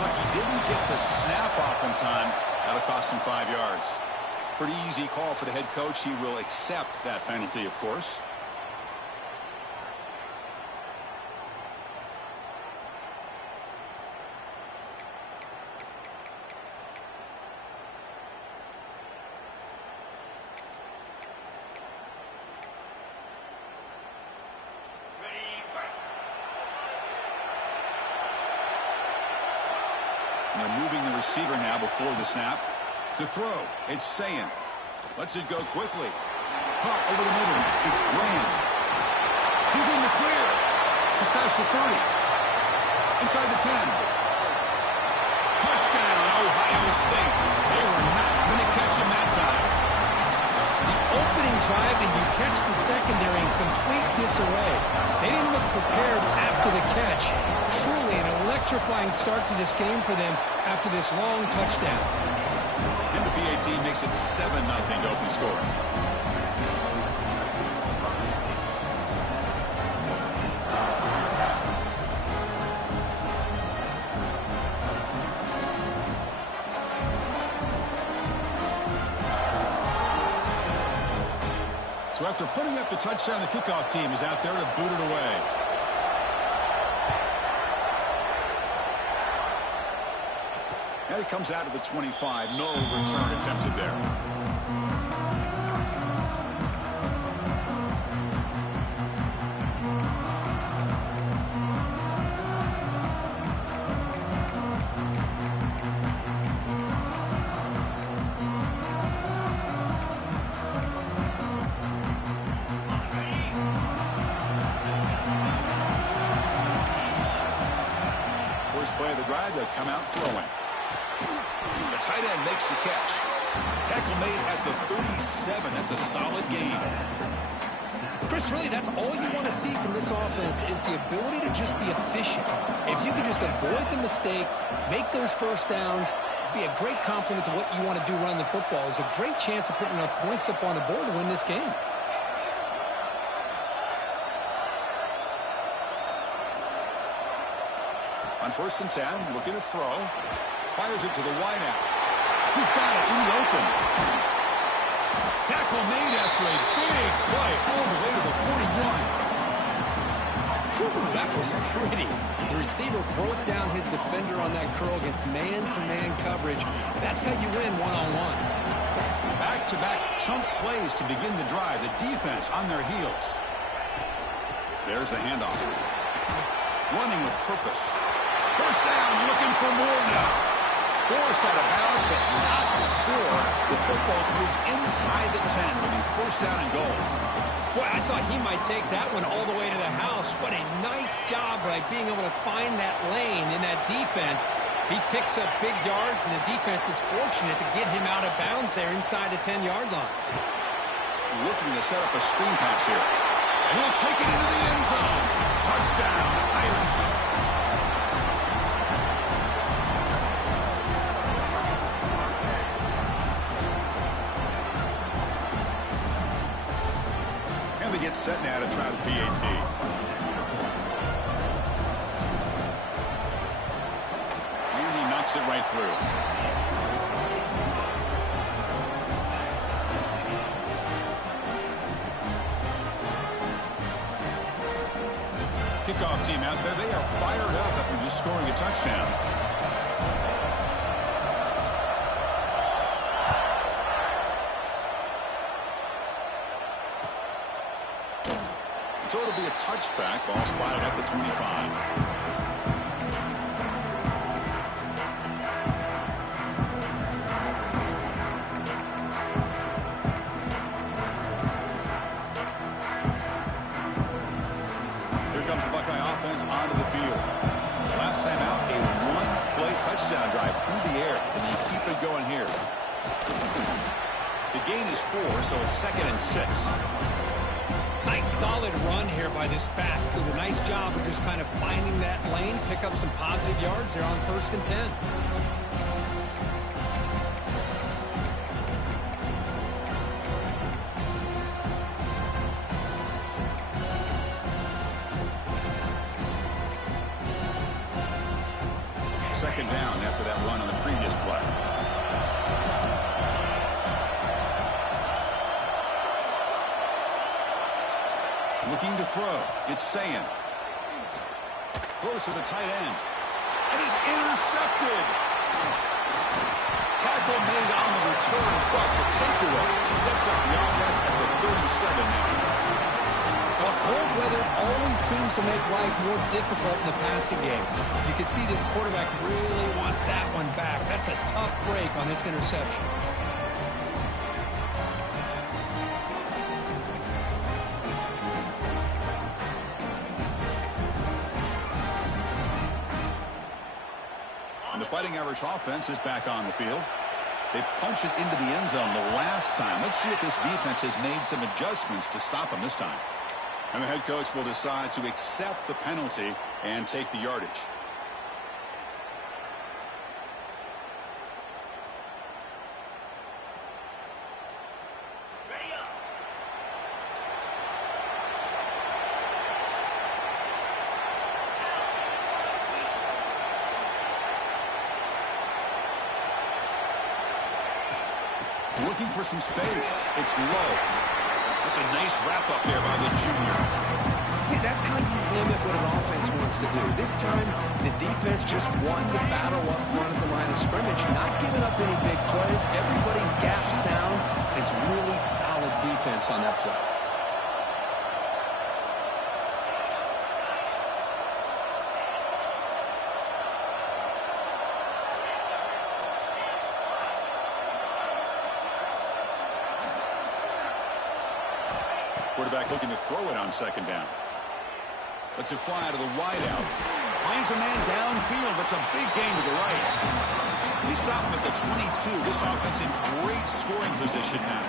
Looks like he didn't get the snap off in time. That'll cost him 5 yards. Pretty easy call for the head coach. He will accept that penalty, of course. And they're moving the receiver now before the snap. To throw, it's Saying. Lets it go quickly. Caught over the middle. It's Graham. He's in the clear. He's past the 30. Inside the 10. Touchdown, Ohio State. They were not going to catch him that time. The opening drive, and you catch the secondary in complete disarray. They didn't look prepared after the catch. Truly an electrifying start to this game for them after this long touchdown. And the PAT makes it 7-0 to open score. So after putting up the touchdown, the kickoff team is out there to boot it away. And it comes out to the 25. No return attempted there. First play of the drive, they'll come out throwing. The tight end makes the catch. Tackle made at the 37. That's a solid gain. Chris, really, that's all you want to see from this offense is the ability to just be efficient. If you can just avoid the mistake, make those first downs, be a great compliment to what you want to do running the football. There's a great chance of putting enough points up on the board to win this game. On 1st and 10, looking to throw. Fires it to the wideout. He's got it in the open. Tackle made after a big play all the way to the 41. Whew, that was pretty. The receiver broke down his defender on that curl against man-to-man coverage. That's how you win one-on-ones. Back-to-back chunk plays to begin the drive. The defense on their heels. There's the handoff. Running with purpose. First down, looking for more now. Force out of bounds, but not before the football's moved inside the 10. Will be first down and goal. Boy, I thought he might take that one all the way to the house. What a nice job by being able to find that lane in that defense. He picks up big yards, and the defense is fortunate to get him out of bounds there inside the 10-yard line. Looking to set up a screen pass here. And he'll take it into the end zone. Touchdown, Irish. And they get set now to try the PAT. And he knocks it right through. Kickoff team out there. They are fired up after just scoring a touchdown. So it'll be a touchback. Ball spotted at the 25. Offense onto the field. Last time out, a one-play touchdown drive through the air, and you keep it going here. The gain is 4, so it's 2nd and 6. Nice solid run here by this back. Did a nice job of just kind of finding that lane, pick up some positive yards there on 1st and 10. second down after that run on the previous play. Looking to throw. It's Saying. Throws to the tight end. And is intercepted. Tackle made on the return, but the takeaway sets up the offense at the 37 now. Well, cold weather always seems to make life more difficult in the passing game. You can see this quarterback really wants that one back. That's a tough break on this interception. And the Fighting Irish offense is back on the field. They punch it into the end zone the last time. Let's see if this defense has made some adjustments to stop them this time. And the head coach will decide to accept the penalty and take the yardage. Looking for some space. It's low. That's a nice wrap-up there by the junior. See, that's how you limit what an offense wants to do. This time, the defense just won the battle up front at the line of scrimmage, not giving up any big plays. Everybody's gap sound. It's really solid defense on that play. Quarterback looking to throw it on second down. Lets it fly to the wideout. Finds a man downfield. That's a big gain to the right. They stop him at the 22. This offense in great scoring position now.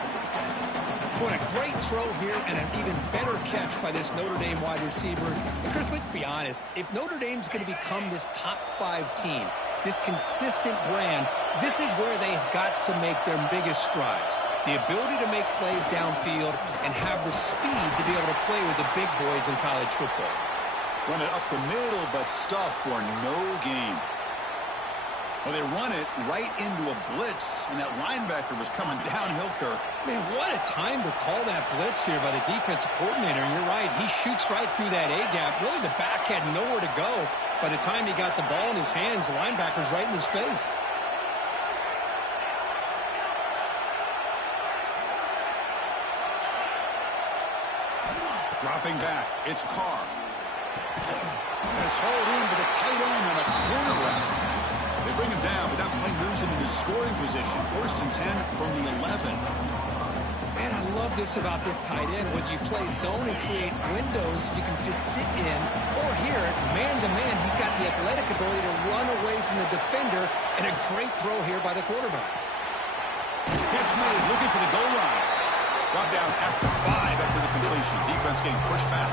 What a great throw here and an even better catch by this Notre Dame wide receiver. And Chris, let's be honest. If Notre Dame's going to become this top 5 team, this consistent brand, this is where they have got to make their biggest strides. The ability to make plays downfield and have the speed to be able to play with the big boys in college football. Run it up the middle, but stuff for no gain. Well, they run it right into a blitz, and that linebacker was coming downhill, Kirk. Man, what a time to call that blitz here by the defensive coordinator. And you're right, he shoots right through that A-gap. Really, the back had nowhere to go. By the time he got the ball in his hands, the linebacker's right in his face. Dropping back, it's Carr. And it's hauled in to the tight end and a cornerback. They bring him down, but that play moves him into scoring position. 1st and 10 from the 11. Man, I love this about this tight end. When you play zone and create windows, you can just sit in. Or here, man-to-man, he's got the athletic ability to run away from the defender. And a great throw here by the quarterback. Catch made, looking for the goal line. Brought down at the 5 after the completion. Defense getting pushed back.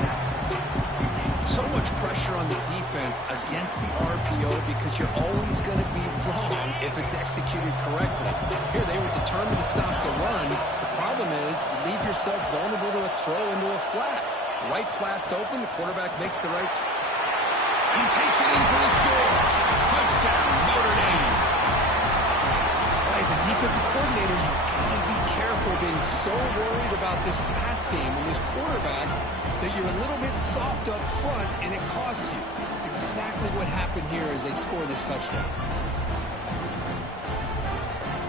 So much pressure on the defense against the RPO because you're always going to be wrong if it's executed correctly. Here, they were determined to stop the run. The problem is you leave yourself vulnerable to a throw into a flat. Right flat's open. The quarterback makes the right. And he takes it in for the score. Touchdown, Notre Dame. As a defensive coordinator, you've got to be careful being so worried about this pass game and this quarterback that you're a little bit soft up front and it costs you. It's exactly what happened here as they score this touchdown.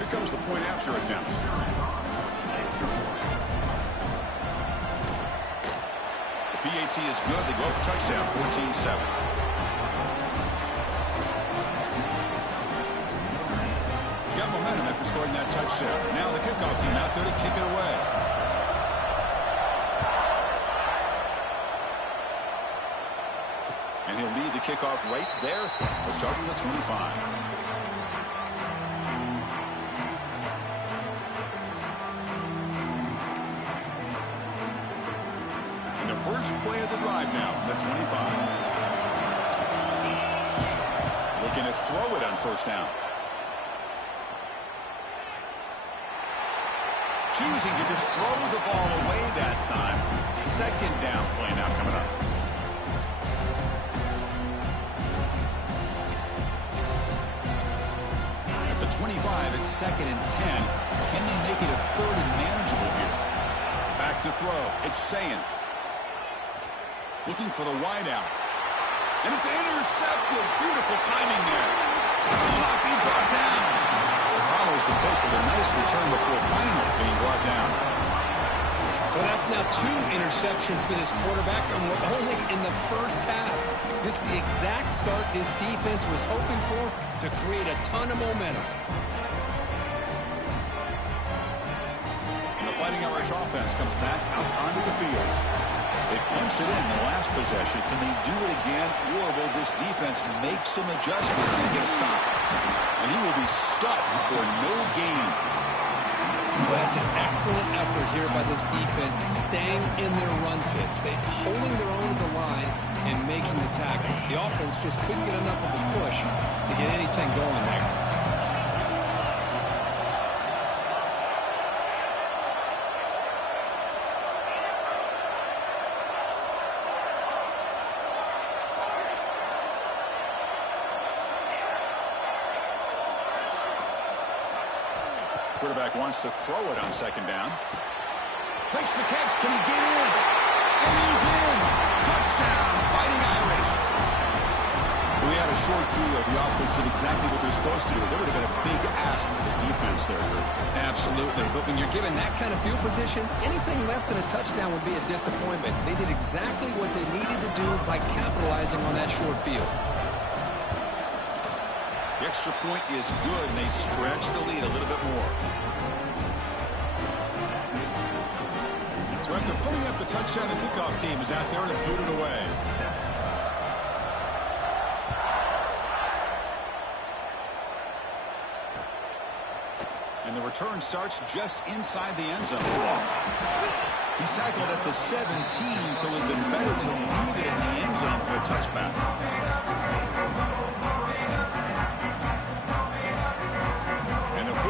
Here comes the point after attempt. The PAT is good. They go up touchdown, 14-7. Momentum after scoring that touchdown. Now the kickoff team out there to kick it away. And he'll lead the kickoff right there. We'll start at the 25. And the first play of the drive now from the 25. Looking to throw it on 1st down. Choosing to just throw the ball away that time. 2nd down play now coming up. 25 at 2nd and 10. Can they make it a 3rd and manageable here? Back to throw. It's Saying. Looking for the wideout. And it's intercepted. Beautiful timing there. Clock being brought down. Follows the pick with a nice return before finally being brought down. Well, that's now 2 interceptions for this quarterback, and we're only in the first half. This is the exact start this defense was hoping for to create a ton of momentum. And the Fighting Irish offense comes back out onto the field. They punched it in the last possession. Can they do it again, or will this defense make some adjustments to get a stop? And he will be stuffed for no gain. Well, that's an excellent effort here by this defense, staying in their run fits. They're holding their own at the line and making the tackle. The offense just couldn't get enough of a push to get anything going there. Quarterback wants to throw it on 2nd down. Makes the catch. Can he get in? And he's in. Touchdown, Fighting Irish. We had a short view of the offense did exactly what they're supposed to do. There would have been a big ask for the defense there, Kurt. Absolutely. But when you're given that kind of field position, anything less than a touchdown would be a disappointment. They did exactly what they needed to do by capitalizing on that short field. The extra point is good, and they stretch the lead a little bit more. So after putting up the touchdown, the kickoff team is out there to boot it away. And the return starts just inside the end zone. He's tackled at the 17, so it would have been better to leave it in the end zone for a touchback.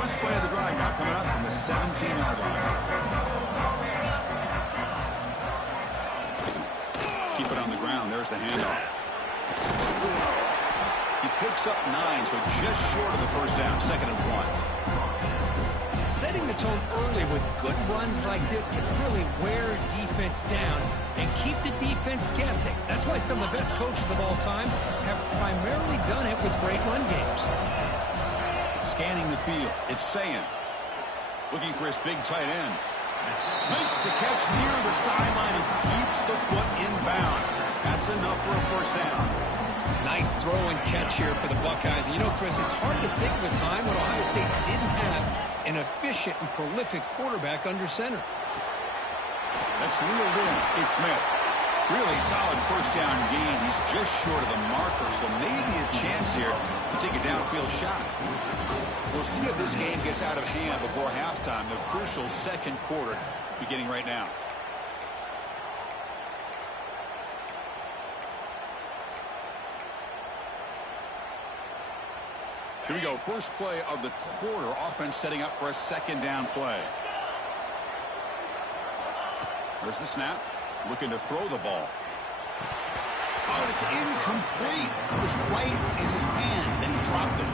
First play of the drive now coming up from the 17-yard line. Keep it on the ground. There's the handoff. He picks up 9, so just short of the first down. 2nd and 1. Setting the tone early with good runs like this can really wear defense down and keep the defense guessing. That's why some of the best coaches of all time have primarily done it with great run games. Scanning the field. It's Saying. Looking for his big tight end. Makes the catch near the sideline and keeps the foot in bounds. That's enough for a first down. Nice throw and catch here for the Buckeyes. And you know, Chris, it's hard to think of a time when Ohio State didn't have an efficient and prolific quarterback under center. That's reeled in. It's Smith. Really solid first down gain. He's just short of the marker, so maybe a chance here to take a downfield shot. We'll see if this game gets out of hand before halftime. The crucial 2nd quarter beginning right now. Here we go. First play of the quarter. Offense setting up for a 2nd down play. There's the snap. Looking to throw the ball. Oh, it's incomplete. It was right in his hands, and he dropped it.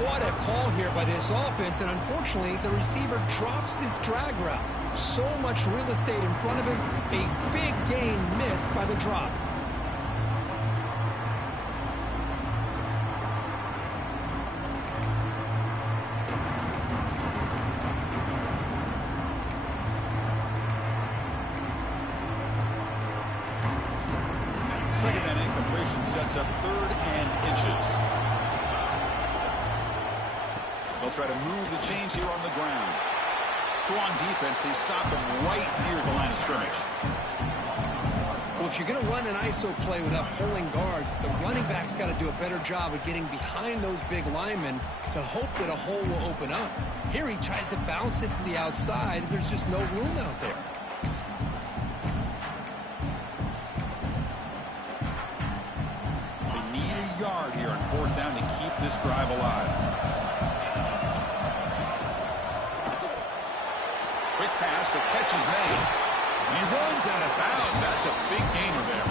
What a call here by this offense, and unfortunately, the receiver drops this drag route. So much real estate in front of him. A big gain missed by the drop. Second down incompletion sets up 3rd and inches. They'll try to move the chains here on the ground. Strong defense. They stop him right near the line of scrimmage. Well, if you're going to run an ISO play without pulling guard, the running back's got to do a better job of getting behind those big linemen to hope that a hole will open up. Here he tries to bounce it to the outside. There's just no room out there. They need a yard here on 4th down to keep this drive alive. Quick pass, the catch is made. And he runs out of bounds. That's a big gainer there.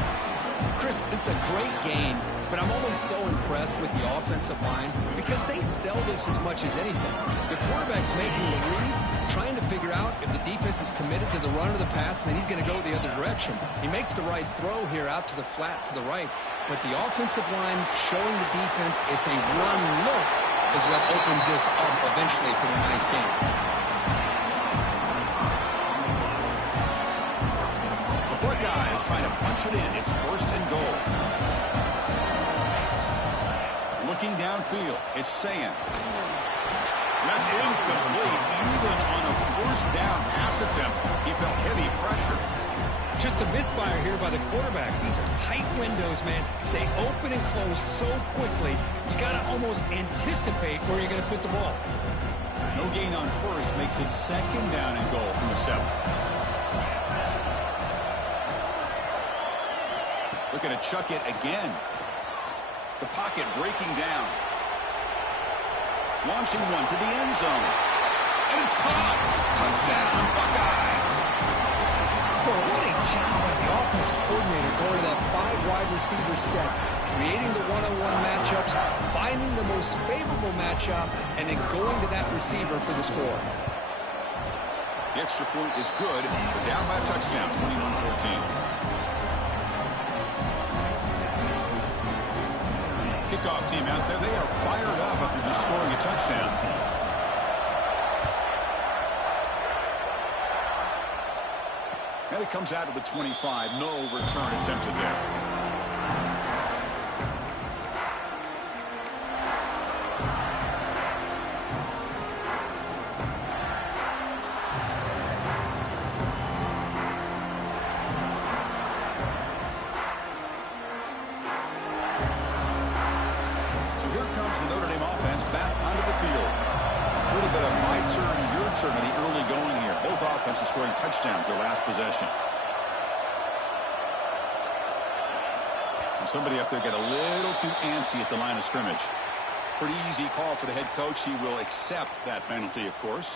Chris, this is a great gain, but I'm always so impressed with the offensive line because they sell this as much as anything. The quarterback's making the read, trying to figure out if the defense is committed to the run or the pass, and then he's going to go the other direction. He makes the right throw here out to the flat to the right, but the offensive line showing the defense it's a run look is what opens this up eventually for a nice game. The Buckeyes trying to punch it in. It's first and goal. Looking downfield, it's Sand. That's incomplete. Even on a first down pass attempt, he felt heavy pressure. Just a misfire here by the quarterback. These are tight windows, man. They open and close so quickly, you got to almost anticipate where you're going to put the ball. No gain on first makes it second down and goal from the 7. Looking to chuck it again. The pocket breaking down. Launching one to the end zone. And it's caught. Touchdown, Buckeyes. Boy, what a job by the offensive coordinator going to that 5-wide receiver set, creating the one-on-one matchups, finding the most favorable matchup, and then going to that receiver for the score. The extra point is good. We're down by a touchdown, 21-14. Kickoff team out there, they are fired up after just scoring a touchdown. And it comes out to the 25. No return attempted there. In the early going here. Both offenses scoring touchdowns their last possession. And somebody up there got a little too antsy at the line of scrimmage. Pretty easy call for the head coach. He will accept that penalty, of course.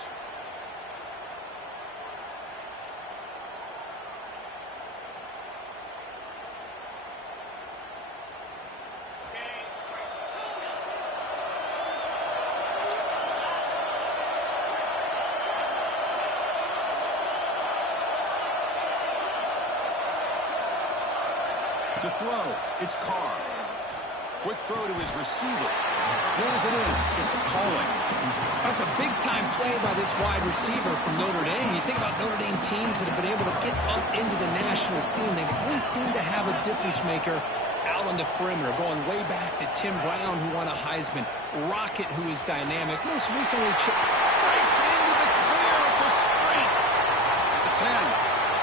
To throw, it's Carr. Quick throw to his receiver. Pulls it in. It's Pauling. That's a big-time play by this wide receiver from Notre Dame. You think about Notre Dame teams that have been able to get up into the national scene. They always seem to have a difference maker out on the perimeter, going way back to Tim Brown, who won a Heisman, Rocket, who is dynamic. Most recently, breaks into the clear. It's a sprint. At the 10.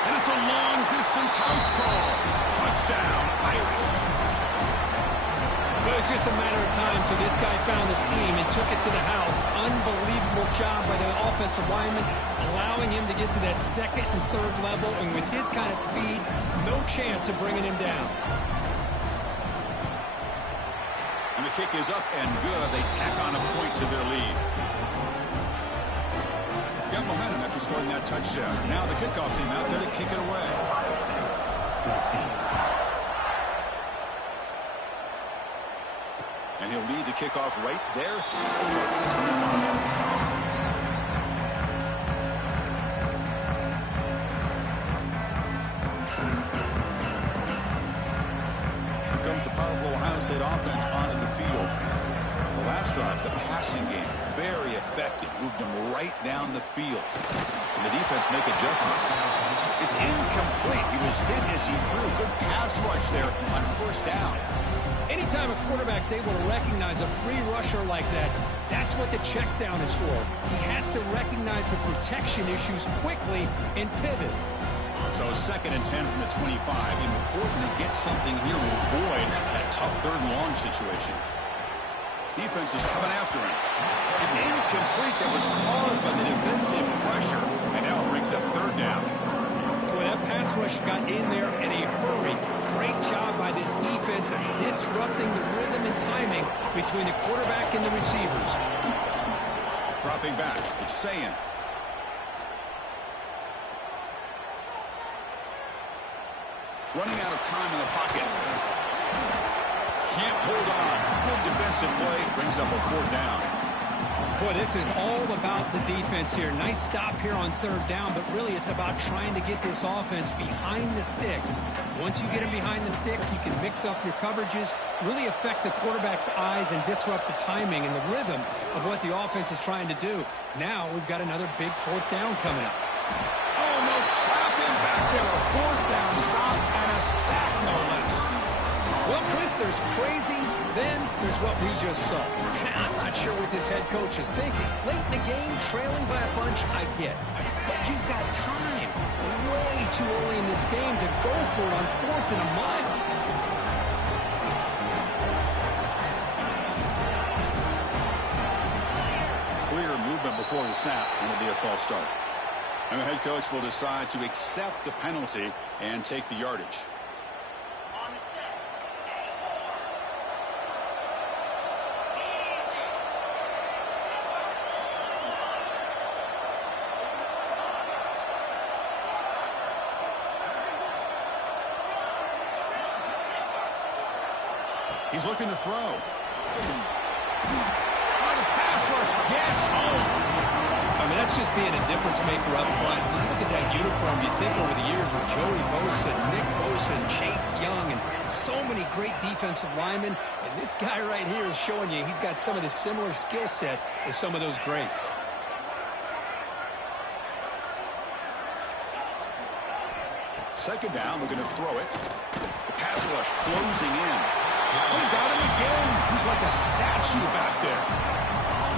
And it's a long-distance house call. Touchdown, Irish. Well, it's just a matter of time till this guy found the seam and took it to the house. Unbelievable job by the offensive lineman, allowing him to get to that second and third level. And with his kind of speed, no chance of bringing him down. And the kick is up and good. They tack on a point to their lead. Got momentum after scoring that touchdown. Now the kickoff team out there to kick it away. And he'll lead the kickoff right there. We'll start with the 25. Here comes the powerful Ohio State offense onto the field. The last drive, the passing game, very effective. Moved them right down the field. And the defense make adjustments. It's incomplete. He was hit as he threw. Good pass rush there on first down. Anytime a quarterback's able to recognize a free rusher like that, that's what the check down is for. He has to recognize the protection issues quickly and pivot. So 2nd and 10 from the 25. Important to get something here to avoid that tough third and long situation. Defense is coming after him. It's incomplete. That was caused by the defensive pressure. And now it brings up third down. Boy, that pass rush got in there in a hurry. Great job by this defense disrupting the rhythm and timing between the quarterback and the receivers. Dropping back. It's Sand. Running out of time in the pocket. Can't Hold on. Good defensive play. Brings up a 4th down. Boy, this is all about the defense here. Nice stop here on 3rd down, but really it's about trying to get this offense behind the sticks. Once you get them behind the sticks, you can mix up your coverages, really affect the quarterback's eyes and disrupt the timing and the rhythm of what the offense is trying to do. Now we've got another big 4th down coming up. Oh, no, trap him back there. A 4th down stop and a sack, no less. Well, Chris, there's crazy, then there's what we just saw. I'm not sure what this head coach is thinking. Late in the game, trailing by a bunch, I get. But you've got time, way too early in this game, to go for it on 4th and a mile. Clear movement before the snap, and it'll be a false start. And the head coach will decide to accept the penalty and take the yardage. He's looking to throw. Oh, the pass rush gets home. I mean, that's just being a difference maker up front. You look at that uniform, you think over the years with Joey Bosa, Nick Bosa, and Chase Young, and so many great defensive linemen. And this guy right here is showing you he's got some of the similar skill set as some of those greats. Second down, we're going to throw it. The pass rush closing in. We got him again. He's like a statue back there.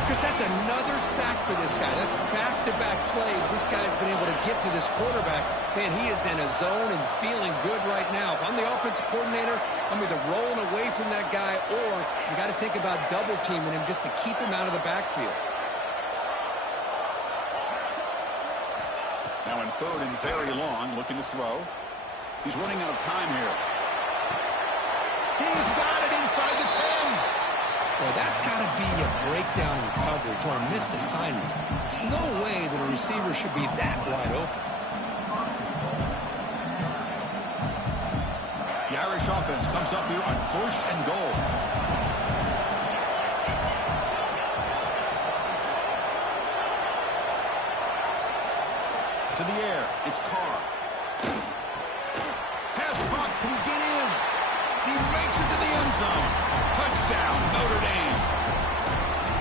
Because that's another sack for this guy. That's back-to-back plays. This guy's been able to get to this quarterback. Man, he is in a zone and feeling good right now. If I'm the offensive coordinator, I'm either rolling away from that guy or you got to think about double-teaming him just to keep him out of the backfield. Now in 3rd and very long, looking to throw. He's running out of time here. He's got it inside the 10. Well, that's got to be a breakdown in coverage or a missed assignment. There's no way that a receiver should be that wide open. The Irish offense comes up here on 1st and goal. To the air, it's Carr. Pass caught, can he get in? He makes it to the end zone. Touchdown, Notre Dame.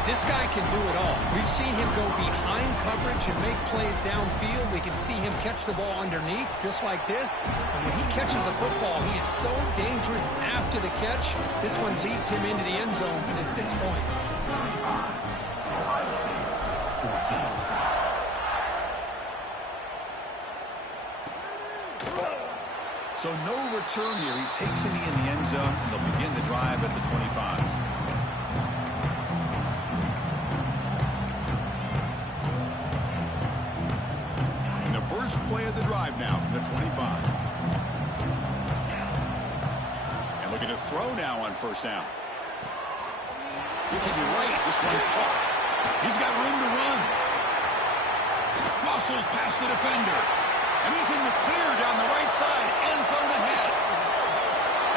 This guy can do it all. We've seen him go behind coverage and make plays downfield. We can see him catch the ball underneath, just like this. And when he catches a football, he is so dangerous after the catch. This one leads him into the end zone for the 6 points. So no return here. He takes him in the end zone, and they'll begin the drive at the 25. And the first play of the drive now from the 25. And looking to throw now on 1st down. Looking right, this one caught. He's got room to run. Muscles past the defender. And he's in the clear down the right side. End zone ahead.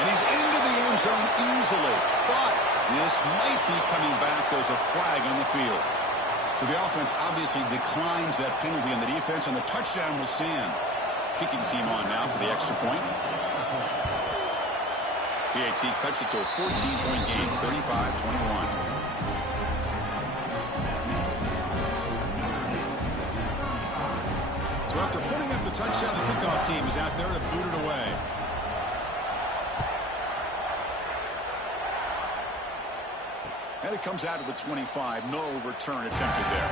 And he's into the end zone easily. But this might be coming back. There's a flag on the field. So the offense obviously declines that penalty on the defense, and the touchdown will stand. Kicking team on now for the extra point. PAT cuts it to a 14-point game, 35-21. So after putting up the touchdown, the kickoff team is out there to boot it away. And it comes out of the 25. No return attempted there.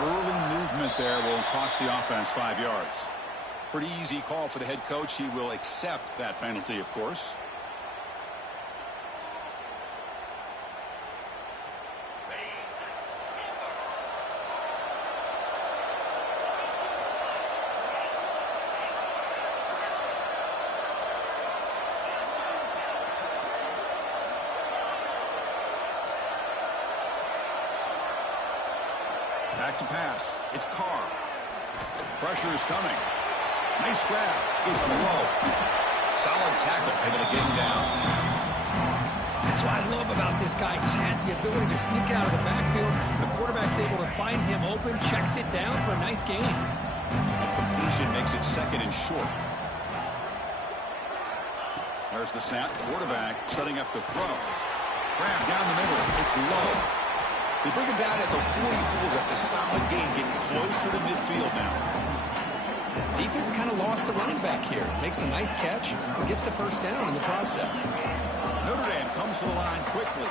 Early movement there will cost the offense 5 yards. Pretty easy call for the head coach. He will accept that penalty, of course. Back to pass. It's Carr. Pressure is coming. Nice grab. It's low. Solid tackle. Able to get him down. That's what I love about this guy. He has the ability to sneak out of the backfield. The quarterback's able to find him open, checks it down for a nice gain. A completion makes it second and short. There's the snap. Quarterback setting up the throw. Grab down the middle. It's low. They bring him down at the 44. That's a solid gain. Getting closer to midfield now. Defense kind of lost a running back here. Makes a nice catch and gets the first down in the process. Notre Dame comes to the line quickly.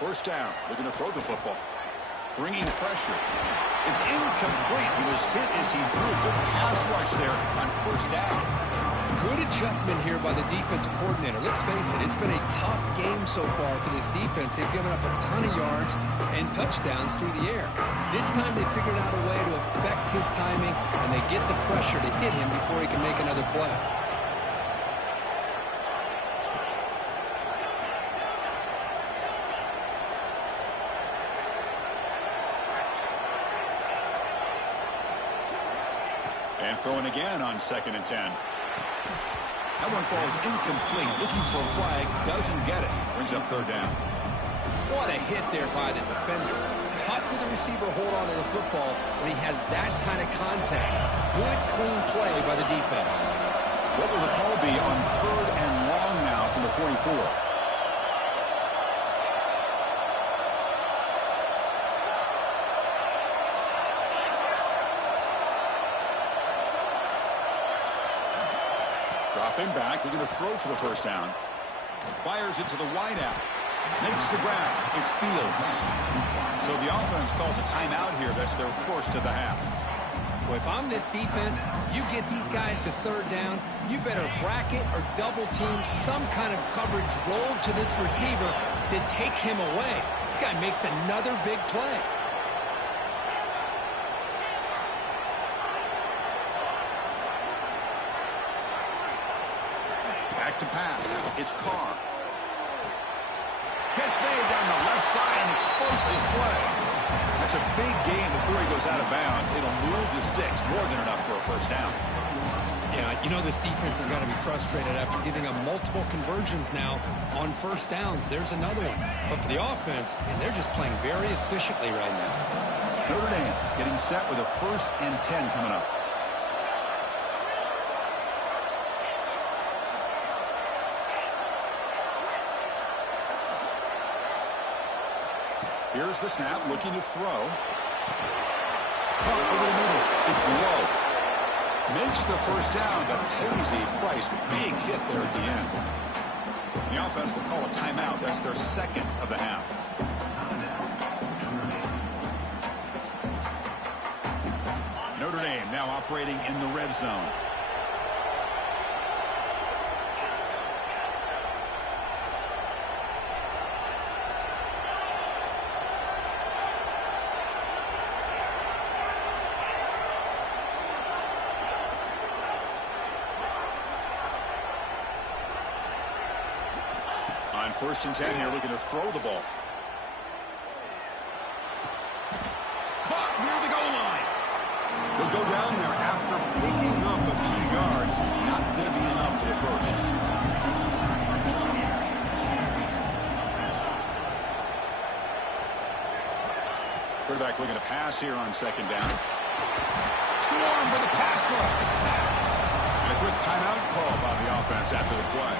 First down. Looking to throw the football. Bringing pressure. It's incomplete. He was hit as he threw. Good pass rush there on first down. Good adjustment here by the defensive coordinator. Let's face it, it's been a tough game so far for this defense. They've given up a ton of yards and touchdowns through the air. This time they figured out a way to affect his timing, and they get the pressure to hit him before he can make another play. And throwing again on 2nd and 10. That one falls incomplete. Looking for a flag. Doesn't get it. Brings up third down. What a hit there by the defender. Tough for the receiver to hold on to the football when he has that kind of contact. Good, clean play by the defense. What will the call be on 3rd and long now from the 44? Dropping back, looking to throw for the first down. Fires it to the wideout. Makes the grab. It's Fields. So the offense calls a timeout here. That's their first of the half. Well, if I'm this defense, you get these guys to third down, you better bracket or double team some kind of coverage rolled to this receiver to take him away. This guy makes another big play. To pass. It's Carr. Catch made down the left side. An explosive play. That's a big gain before he goes out of bounds. It'll move the sticks. More than enough for a first down. Yeah, you know this defense has got to be frustrated after giving up multiple conversions now on first downs. There's another one. But for the offense, and they're just playing very efficiently right now. Notre Dame getting set with a 1st and 10 coming up. Here's the snap, looking to throw. Caught over the middle. It's low. Makes the first down, but pays a price. Big hit there at the end. The offense will call a timeout. That's their second of the half. Notre Dame now operating in the red zone. On 1st and 10 here, looking to throw the ball. Caught near the goal line. He'll go down there after picking up a few yards. Not going to be enough for the first. Quarterback looking to pass here on 2nd down. Swarmed by the pass rush. A sack. And a quick timeout call by the offense after the play.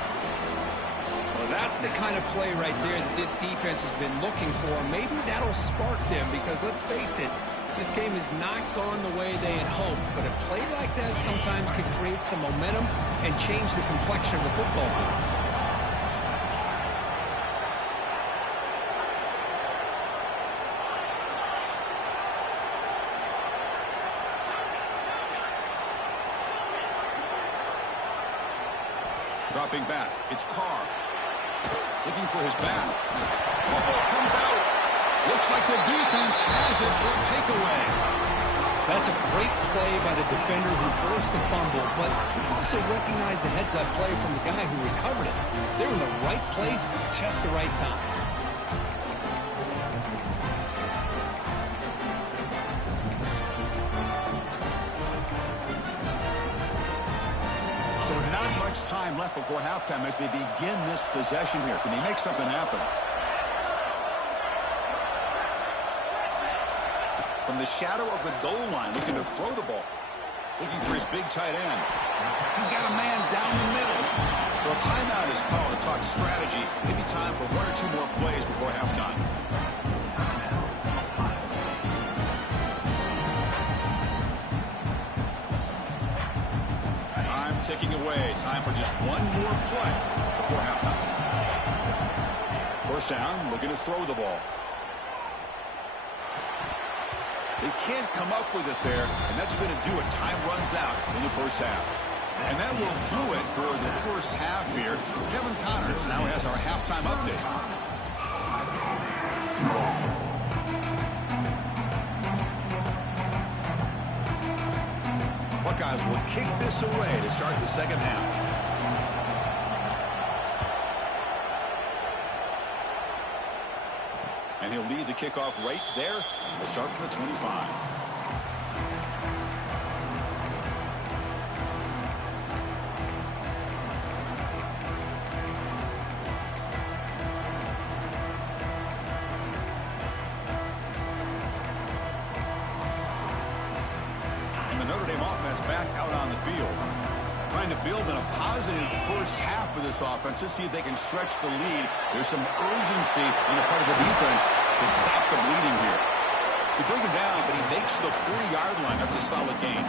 Well, that's the kind of play right there that this defense has been looking for. Maybe that'll spark them because, let's face it, this game has not gone the way they had hoped. But a play like that sometimes could create some momentum and change the complexion of the football game. Dropping back, it's Carr. Looking for his back. Ball comes out. Looks like the defense has it for a takeaway. That's a great play by the defender who forced the fumble, but let's also recognize the heads-up play from the guy who recovered it. They're in the right place at just the right time. So not much time left before halftime as they begin this possession here. Can he make something happen? From the shadow of the goal line, looking to throw the ball. Looking for his big tight end. He's got a man down the middle. So a timeout is called to talk strategy. Maybe time for one or two more plays before halftime. Time ticking away. Time for just one more play before halftime. First down, looking to throw the ball. They can't come up with it there, and that's going to do it. Time runs out in the first half. And that will do it for the first half here. Kevin Connors now has our halftime update. Buckeyes will kick this away to start the second half. And he'll lead the kickoff right there. We'll start from the 25. And the Notre Dame offense back out on the field. Trying to build in a positive first half for this offense to see if they can stretch the lead. There's some urgency on the part of the defense to stop the bleeding here. They bring him down, but he makes the 40-yard line. That's a solid gain.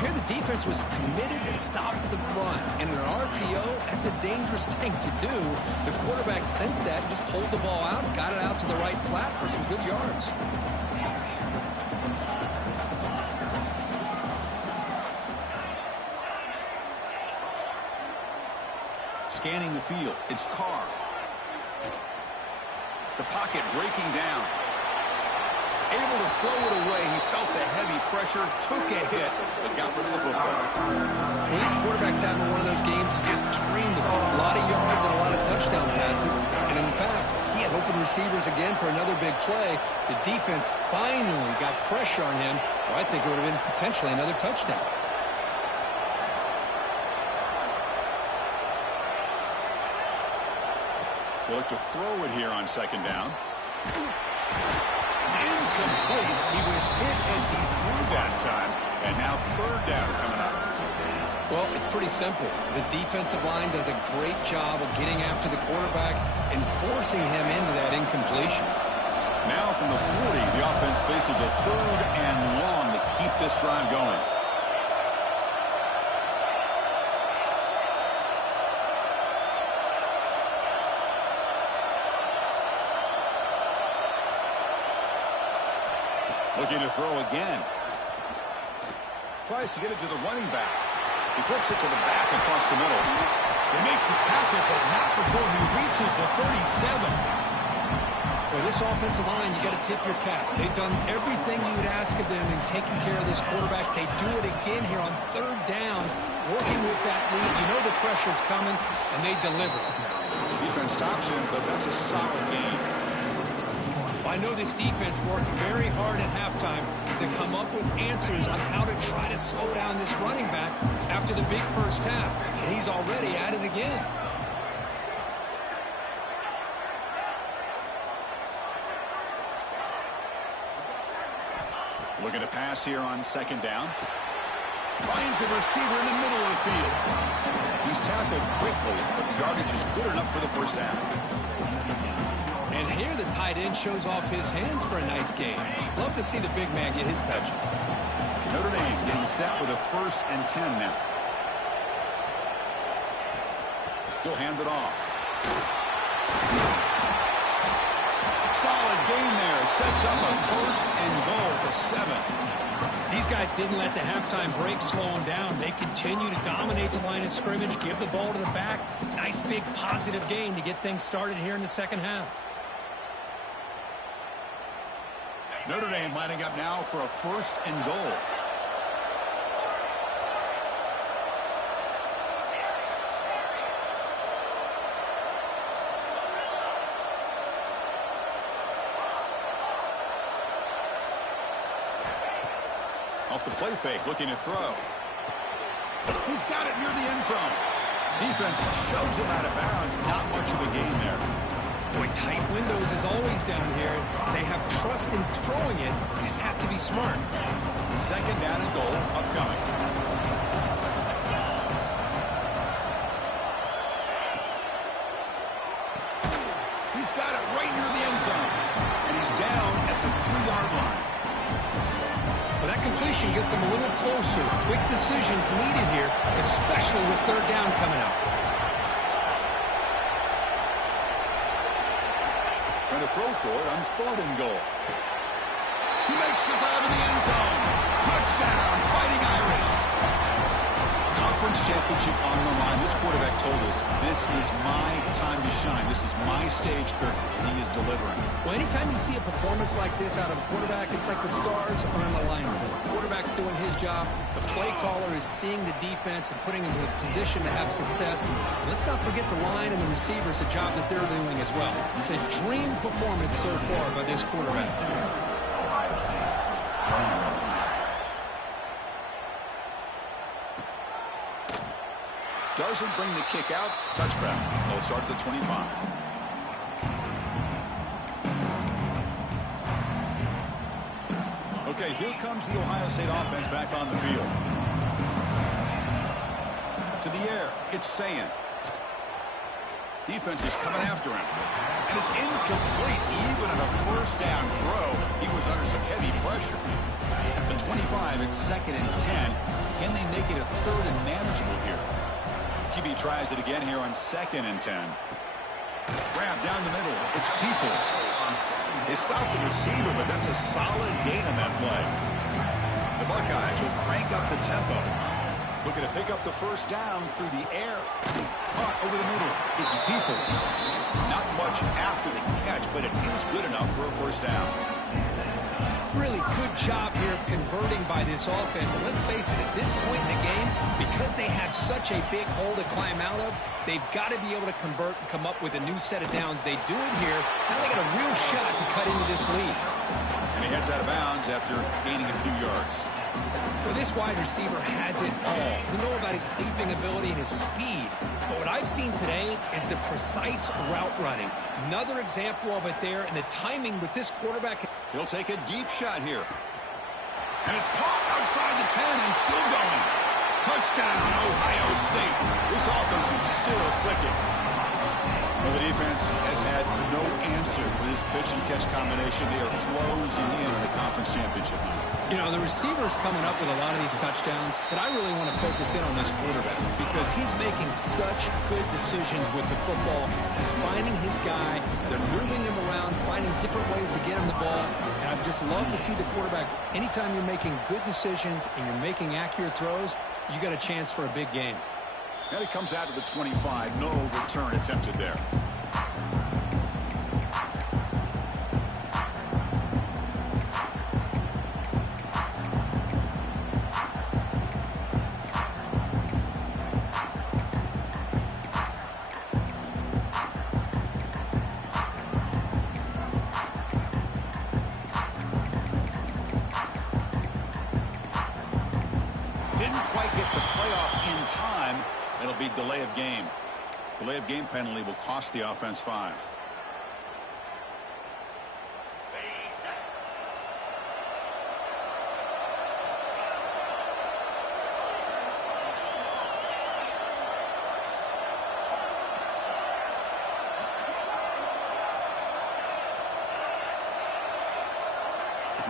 Here the defense was committed to stop the run. And in an RPO, that's a dangerous thing to do. The quarterback sensed that, just pulled the ball out, got it out to the right flat for some good yards. Scanning the field, it's Carr. The pocket breaking down. Able to throw it away. He felt the heavy pressure, took a hit, but got rid of the football. Well, this quarterback's having one of those games he just dreamed of. A lot of yards and a lot of touchdown passes. And in fact, he had open receivers again for another big play. The defense finally got pressure on him. Well, I think it would have been potentially another touchdown. They look to throw it here on second down. It's incomplete. He was hit as he threw that time. And now third down coming up. Well, it's pretty simple. The defensive line does a great job of getting after the quarterback and forcing him into that incompletion. Now from the 40, the offense faces a third and long to keep this drive going. Looking to throw again. Tries to get it to the running back. He flips it to the back across the middle. They make the tackle, but not before he reaches the 37. Well, this offensive line, you got to tip your cap. They've done everything you would ask of them in taking care of this quarterback. They do it again here on third down, working with that lead. You know the pressure's coming, and they deliver. The defense stops him, but that's a solid game. I know this defense worked very hard at halftime to come up with answers on how to try to slow down this running back after the big first half, and he's already at it again. Looking to pass here on second down. Finds a receiver in the middle of the field. He's tackled quickly, but the yardage is good enough for the first down. And here the tight end shows off his hands for a nice game. Love to see the big man get his touches. Notre Dame getting set with a 1st and 10 now. He'll hand it off. Solid gain there. Sets up a 1st and goal at the 7. These guys didn't let the halftime break slow them down. They continue to dominate the line of scrimmage, give the ball to the back. Nice big positive gain to get things started here in the second half. Notre Dame lining up now for a 1st and goal. Off the play fake, looking to throw. He's got it near the end zone. Defense shoves him out of bounds. Not much of a gain there. Boy, tight windows is always down here. They have trust in throwing it. You just have to be smart. 2nd down and goal upcoming. He's got it right near the end zone. And he's down at the 3-yard line. Well, that completion gets him a little closer. Quick decisions needed here, especially with 3rd down coming up. And to throw for it on 3rd and goal. He makes the grab in the end zone. Touchdown, Fighting Irish. Conference championship on the line. This quarterback told us, this is my time to shine. This is my stage, Kirk, and he is delivering. Well, anytime you see a performance like this out of a quarterback, it's like the stars are on the line. The quarterback's doing his job. The play caller is seeing the defense and putting him in a position to have success. And let's not forget the line and the receivers, the job that they're doing as well. It's a dream performance so far by this quarterback. Doesn't bring the kick out. Touchback. They'll start at the 25. Okay, here comes the Ohio State offense back on the field. To the air. It's Saying. Defense is coming after him. And it's incomplete. Even on a 1st down throw, he was under some heavy pressure. At the 25, it's 2nd and 10. Can they make it a 3rd and manageable here? QB tries it again here on 2nd and 10. Grab down the middle. It's Peoples. They stopped the receiver, but that's a solid gain on that play. The Buckeyes will crank up the tempo. Looking to pick up the 1st down through the air. Caught over the middle. It's Peoples. Not much after the catch, but it is good enough for a 1st down. Really good job here of converting by this offense. And let's face it, at this point in the game, because they have such a big hole to climb out of, they've got to be able to convert and come up with a new set of downs. They do it here. Now they got a real shot to cut into this lead. And he heads out of bounds after gaining a few yards. Well, this wide receiver has it all. We know about his leaping ability and his speed. But what I've seen today is the precise route running. Another example of it there, and the timing with this quarterback. He'll take a deep shot here. And it's caught outside the 10 and still going. Touchdown, Ohio State. This offense is still clicking. Well, the defense has had no answer for this pitch-and-catch combination. They are closing in on the conference championship now. You know, the receiver's coming up with a lot of these touchdowns, but I really want to focus in on this quarterback because he's making such good decisions with the football. He's finding his guy. They're moving him around, finding different ways to get him the ball. And I just love to see the quarterback. Anytime you're making good decisions and you're making accurate throws, you got a chance for a big game. Now he comes out to the 25. No return attempted there. Delay of game. Delay of game penalty will cost the offense 5.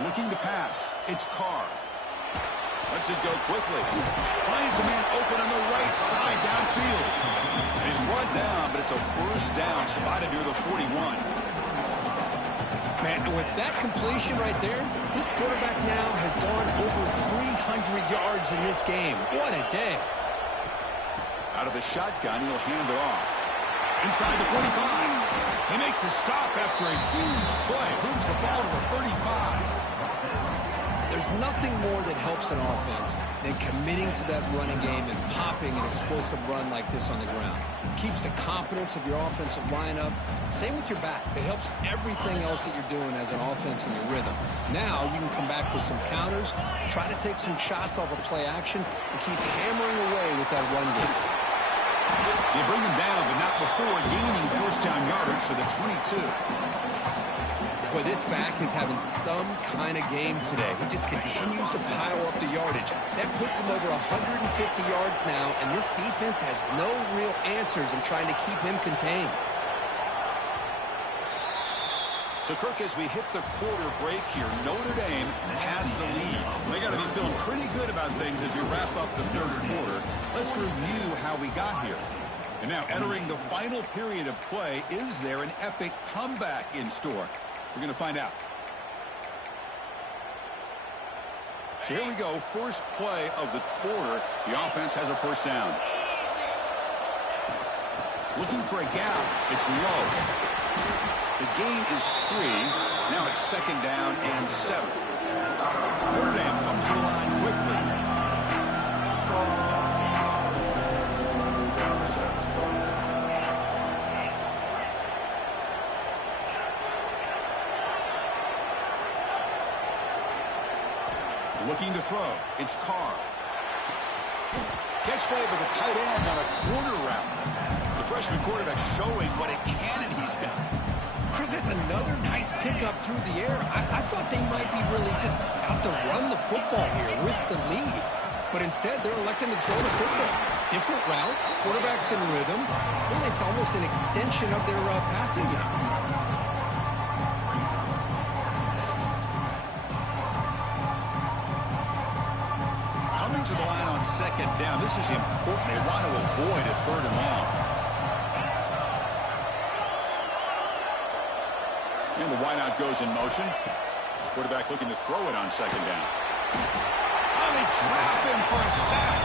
Looking to pass. It's Carr. Lets it go quickly. Finds a man open on the right side downfield. And he's brought down, but it's a 1st down spotted near the 41. Man, with that completion right there, this quarterback now has gone over 300 yards in this game. What a day. Out of the shotgun, he'll hand it off. Inside the 45. They make the stop after a huge play. Moves the ball to the 35. There's nothing more that helps an offense than committing to that running game and popping an explosive run like this on the ground. Keeps the confidence of your offensive lineup. Same with your back. It helps everything else that you're doing as an offense in your rhythm. Now you can come back with some counters, try to take some shots off of play action, and keep hammering away with that run game. They bring him down, but not before gaining first down yardage to the 22. Boy, this back is having some kind of game today. He just continues to pile up the yardage. That puts him over 150 yards now, and this defense has no real answers in trying to keep him contained. So, Kirk, as we hit the quarter break here, Notre Dame has the lead. They got to be feeling pretty good about things as we wrap up the third quarter. Let's review how we got here. And now, entering the final period of play, is there an epic comeback in store? We're going to find out. So here we go. First play of the quarter. The offense has a first down. Looking for a gap. It's low. The gain is 3. Now it's second down and 7. Notre Dame comes to the line quickly. Looking to throw. It's Carr. Catch made with a tight end on a corner route. The freshman quarterback showing what a cannon he's got. Chris, it's another nice pickup through the air. I thought they might be really just out to run the football here with the lead. But instead, they're electing to throw the football. Different routes, quarterbacks in rhythm. Really, it's almost an extension of their passing game. Coming to the line on second down. This is important. They want to avoid a third and long. And the wideout goes in motion. Quarterback looking to throw it on second down. Oh, they trap him for a sack.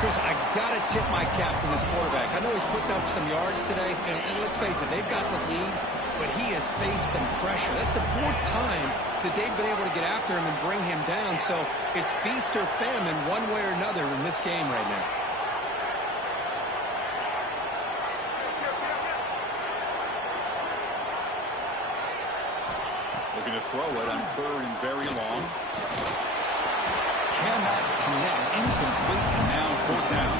Chris, I got to tip my cap to this quarterback. I know he's putting up some yards today, and let's face it, they've got the lead, but he has faced some pressure. That's the 4th time that they've been able to get after him and bring him down, so it's feast or famine one way or another in this game right now. Looking to throw it on third and very long. Cannot connect. Incomplete, and now fourth down.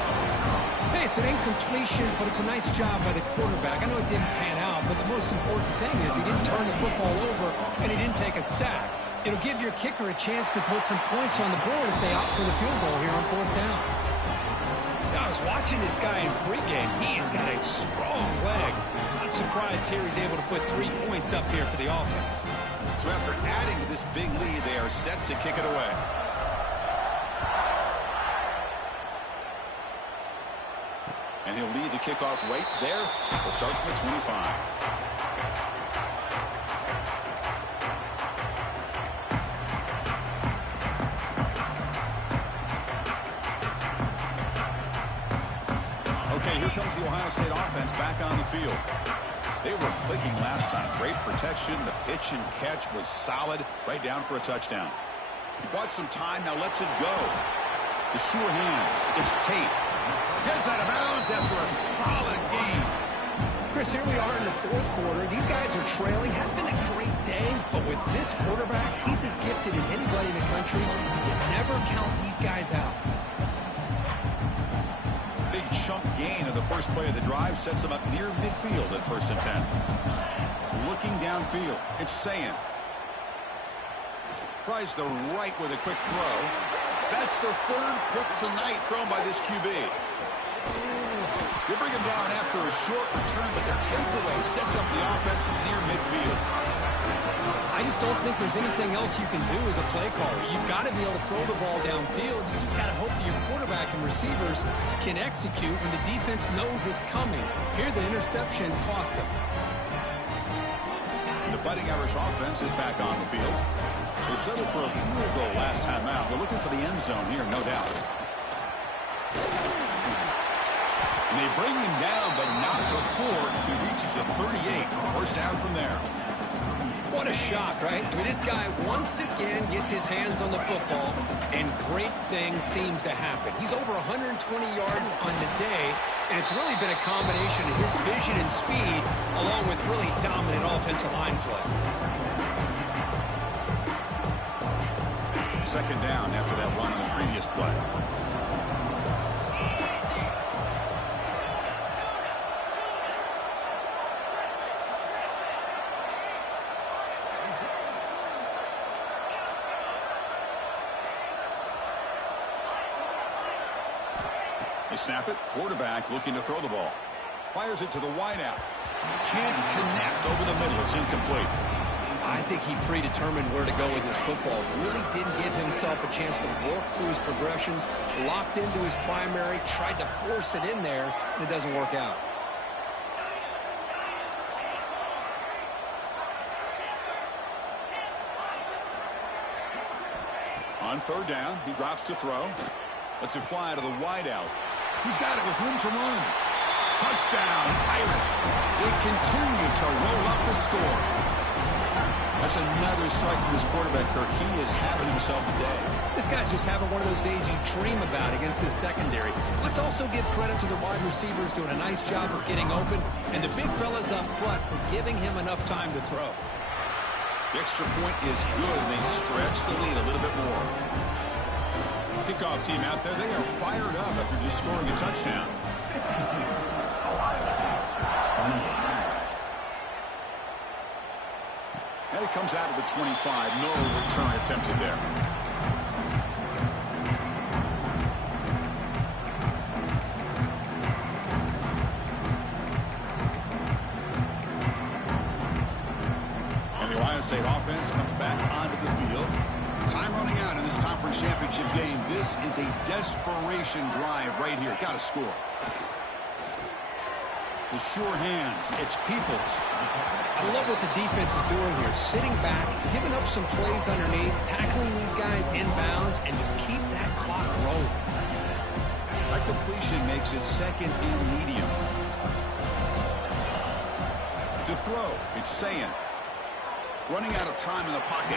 Hey, it's an incompletion, but it's a nice job by the quarterback. I know it didn't pan out, but the most important thing is he didn't turn the football over, and he didn't take a sack. It'll give your kicker a chance to put some points on the board if they opt for the field goal here on fourth down. Now, I was watching this guy in pregame. He's got a strong leg. Not surprised here he's able to put 3 points up here for the offense. So after adding to this big lead, they are set to kick it away. And he'll lead the kickoff right there. We'll start from the 25. Okay, here comes the Ohio State offense back on the field. They were clicking last time. Great protection. The pitch and catch was solid. Right down for a touchdown. He bought some time. Now lets it go. The sure hands. It's Tate. Gets out of bounds after a solid game. Chris, here we are in the 4th quarter. These guys are trailing. Hadn't been a great day, but with this quarterback, he's as gifted as anybody in the country. You never count these guys out. Big chunk gain of the first play of the drive sets him up near midfield at 1st and 10. Looking downfield, it's Sayin. Tries the right with a quick throw. That's the 3rd pick tonight thrown by this QB. They bring him down after a short return, but the takeaway sets up the offense near midfield. I just don't think there's anything else you can do as a play caller. You've got to be able to throw the ball downfield. You just got to hope that your quarterback and receivers can execute when the defense knows it's coming. Here, the interception cost them. The Fighting Irish offense is back on the field. They settled for a field goal last time out. They're looking for the end zone here, no doubt. And they bring him down, but not before he reaches the 38. First down from there. What a shock, right? I mean, this guy once again gets his hands on the football, and great things seems to happen. He's over 120 yards on the day, and it's really been a combination of his vision and speed, along with really dominant offensive line play. Second down after that run on the previous play. They snap it. Quarterback looking to throw the ball. Fires it to the wideout. Can't connect over the middle. It's incomplete. I think he predetermined where to go with his football. Really didn't give himself a chance to work through his progressions. Locked into his primary. Tried to force it in there, and it doesn't work out. On third down, he drops to throw. Lets it fly to the wideout. He's got it with room to run. Touchdown, Irish. They continue to roll up the score. That's another strike from this quarterback, Kirk. He is having himself a day. This guy's just having one of those days you dream about against this secondary. Let's also give credit to the wide receivers doing a nice job of getting open, and the big fellas up front for giving him enough time to throw. The extra point is good, and they stretch the lead a little bit more. Kickoff team out there, they are fired up after just scoring a touchdown. And it comes out of the 25. No return attempted there. And the Ohio State offense comes back onto the field. Time running out in this conference championship game. This is a desperation drive right here. Got to score. The sure hands. It's Peoples. I love what the defense is doing here. Sitting back, giving up some plays underneath, tackling these guys inbounds, and just keep that clock rolling. That completion makes it second and medium. To throw, it's Saying. Running out of time in the pocket.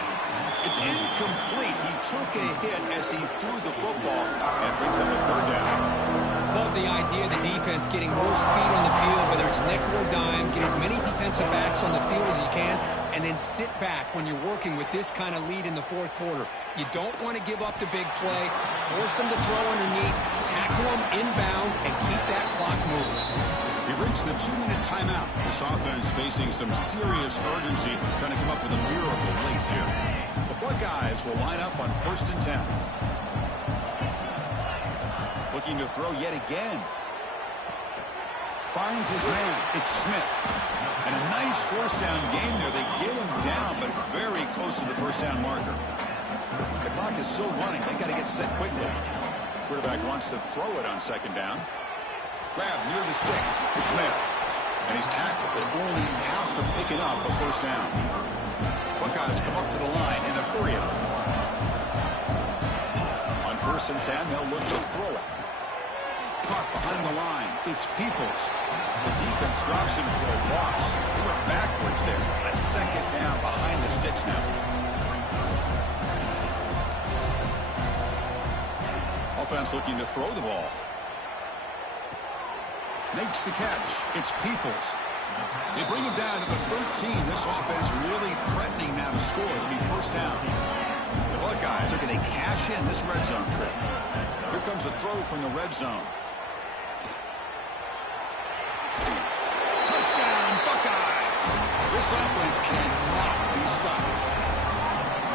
It's incomplete. He took a hit as he threw the football and brings up a third down. Love the idea of the defense getting more speed on the field, whether it's nickel or dime, get as many defensive backs on the field as you can, and then sit back when you're working with this kind of lead in the fourth quarter. You don't want to give up the big play, force them to throw underneath, tackle them inbounds, and keep that clock moving. We've reached the 2-minute timeout. This offense facing some serious urgency, trying to come up with a miracle late here. The Buckeyes will line up on 1st and 10. Looking to throw yet again. Finds his man. It's Smith. And a nice first down gain there. They get him down, but very close to the first down marker. The clock is still running. They got to get set quickly. Quarterback wants to throw it on second down. Grab near the sticks. It's Smith. And he's tackled, but only after picking up a first down. Buckeyes come up to the line in a hurry up. On 1st and 10, they'll look to throw it. Caught behind the line. It's Peoples. The defense drops him for a loss. They went backwards there. A second down behind the sticks now. Offense looking to throw the ball. Makes the catch. It's Peoples. They bring him down to the 13. This offense really threatening now to score. It'll be first down. The Buckeyes are going to cash in this red zone trip. Here comes a throw from the red zone. Touchdown, Buckeyes! This offense cannot be stopped.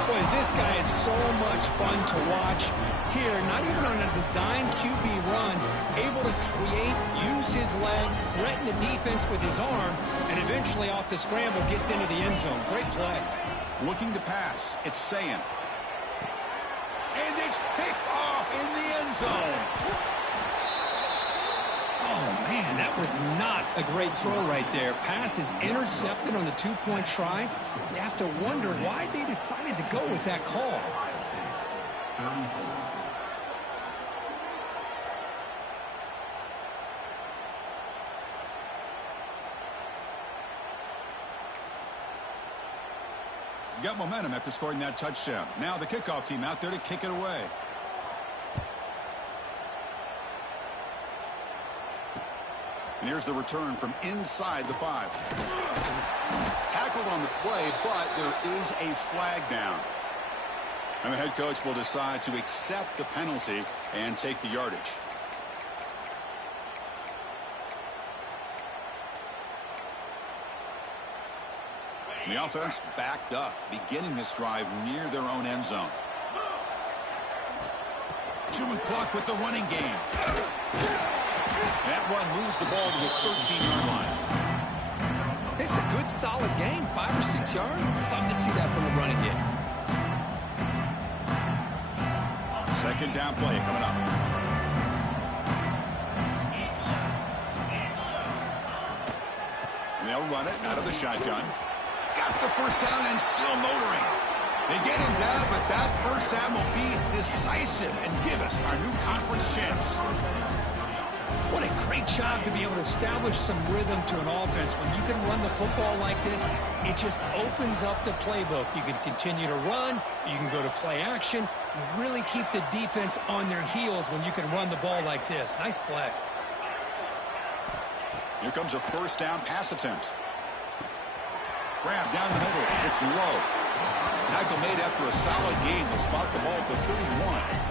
Boy, this guy is so much fun to watch. Here, not even on a design QB run, able to create, use his legs, threaten the defense with his arm, and eventually off the scramble gets into the end zone. Great play. Looking to pass. It's Saying. And it's picked off in the end zone. Oh, man, that was not a great throw right there. Pass is intercepted on the two-point try. You have to wonder why they decided to go with that call. Got momentum after scoring that touchdown. Now the kickoff team out there to kick it away. And here's the return from inside the 5. Tackled on the play, but there is a flag down. And the head coach will decide to accept the penalty and take the yardage. And the offense backed up, beginning this drive near their own end zone. Chewing clock with the running game. That run moves the ball to the 13-yard line. It's a good, solid game. 5 or 6 yards. Love to see that from the running game. Second down play coming up. And they'll run it out of the shotgun. Got the first down and still motoring. They get him down, but that first down will be decisive and give us our new conference champs. What a great job to be able to establish some rhythm to an offense. When you can run the football like this, it just opens up the playbook. You can continue to run. You can go to play action. You really keep the defense on their heels when you can run the ball like this. Nice play. Here comes a first down pass attempt. Grab down the middle. It's low. Tackle made after a solid gain. Will spot the ball at the 31.